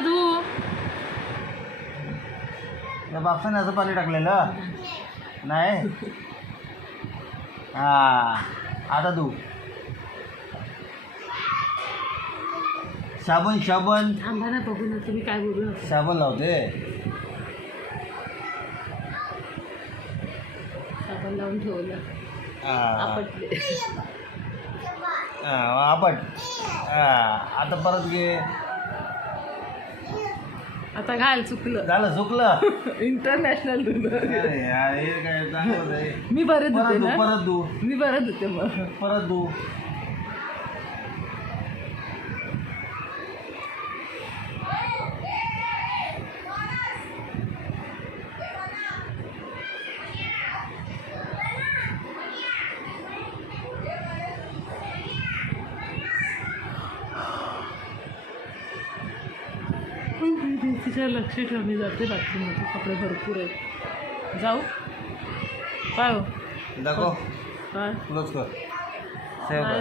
धू. त्या बापसाने असं पाणी टाकलेलं नाही. हा आता धू. साबण थांबा ना, बघू ना तुम्ही काय बोलू नका. साबण लावते. साबण लावून ठेवलं. आपटले. आपट. आता परत घे. आता घाल. चुकलं. झालं चुकलं. इंटरनॅशनल अरे यार, हे काय चांगलं आहे. मी बरं धुते ना. परत धू. मी बरं धुते मग. परत धू. तिच्या लक्ष ठेव. मी जाते बाथरूममध्ये. कपडे भरपूर आहेत. जाऊ काय हो दाखव. काय क्लोज कर. सेव्ह कर.